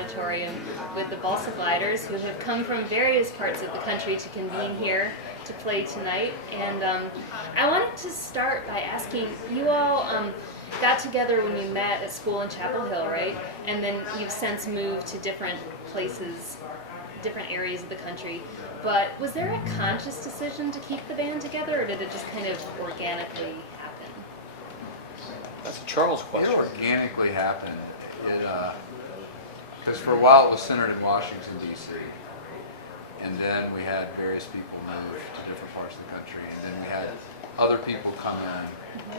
Odditorium with the Balsa Gliders, who have come from various parts of the country to convene here to play tonight. And I wanted to start by asking, you all got together when you met at school in Chapel Hill, right? And then you've since moved to different places, different areas of the country. But was there a conscious decision to keep the band together, or did it just kind of organically happen? That's a Charles question. It organically happened. Because for a while it was centered in Washington, D.C. And then we had various people move to different parts of the country. And then we had other people come in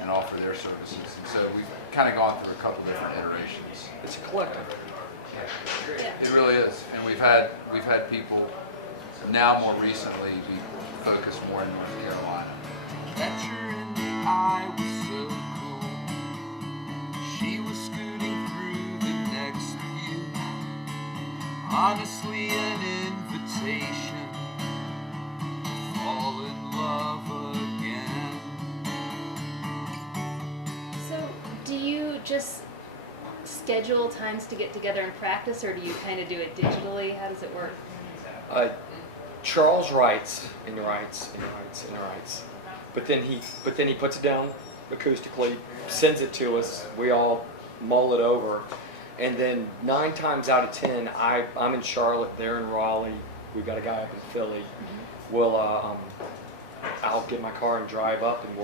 and offer their services. And so we've kind of gone through a couple different iterations. It's a collective. Yeah. It really is. And we've had people now more recently be focused more in North Carolina. Catcher in the eye was so cool. She was scooting through the next pew. Honestly, an invitation to fall in love again. So do you just schedule times to get together and practice, or do you kind of do it digitally? How does it work? Charles writes and writes and writes and writes, but then he puts it down acoustically, sends it to us. We all mull it over, and then 9 times out of 10, I'm in Charlotte, they're in Raleigh. We've got a guy up in Philly. We'll I'll get my car and drive up, and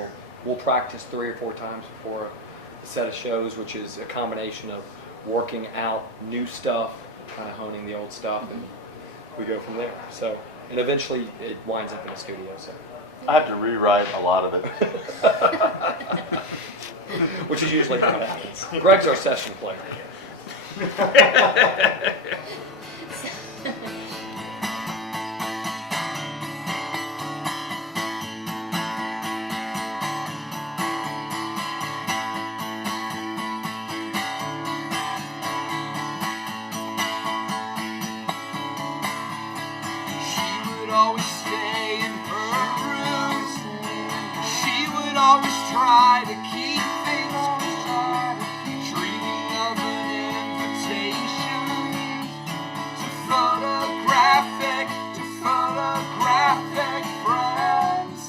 we'll practice 3 or 4 times before a set of shows, which is a combination of working out new stuff, kind of honing the old stuff, and we go from there. So. And eventually it winds up in the studio. So I have to rewrite a lot of it. which is usually how it happens. Greg's our session player. Always stay in her room. She would always try to keep things cool, dreaming of an invitation to photographic friends.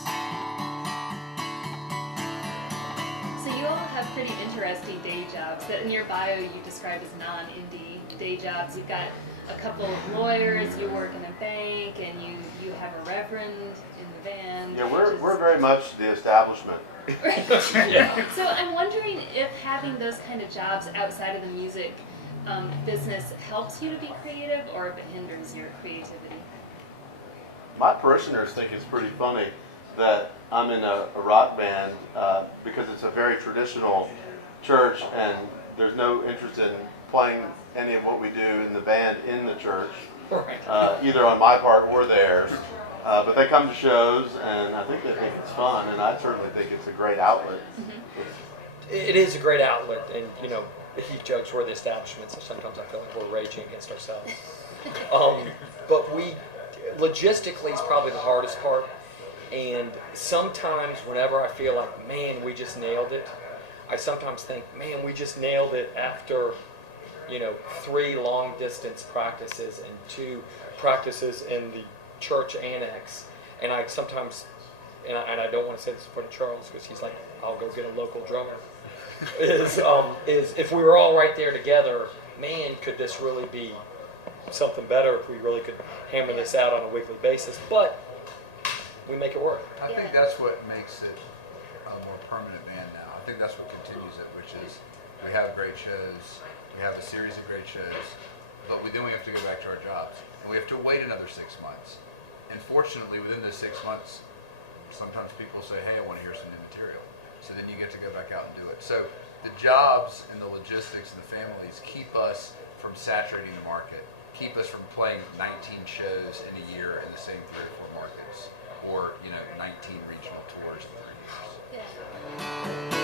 So you all have pretty interesting day jobs that in your bio you describe as non-indie day jobs. You've got a couple of lawyers, you work in a bank, and you have a reverend in the band. Yeah, we're very much the establishment. Yeah. So I'm wondering if having those kind of jobs outside of the music business helps you to be creative, or if it hinders your creativity. My parishioners think it's pretty funny that I'm in a rock band because it's a very traditional church, and there's no interest in playing any of what we do in the band in the church, either on my part or theirs. But they come to shows, and I think they think it's fun, and I certainly think it's a great outlet. It is a great outlet, and he jokes we're the establishment, so sometimes I feel like we're raging against ourselves. But logistically is probably the hardest part, and sometimes whenever I feel like, man, we just nailed it, I sometimes think, man, we just nailed it after 3 long distance practices and 2 practices in the church annex. And I sometimes, and I don't want to say this in front of Charles because he's like, I'll go get a local drummer. is if we were all right there together, man, could this really be something better if we really could hammer this out on a weekly basis? But we make it work. I think that's what makes it a more permanent band now. I think that's what continues it, which is we have great shows, we have a series of great shows, but then we have to go back to our jobs. And we have to wait another 6 months. And fortunately, within those 6 months, sometimes people say, hey, I want to hear some new material. So then you get to go back out and do it. So the jobs and the logistics and the families keep us from saturating the market, keep us from playing 19 shows in a year in the same 3 or 4 markets, or 19 regional tours in 3 years. Yeah.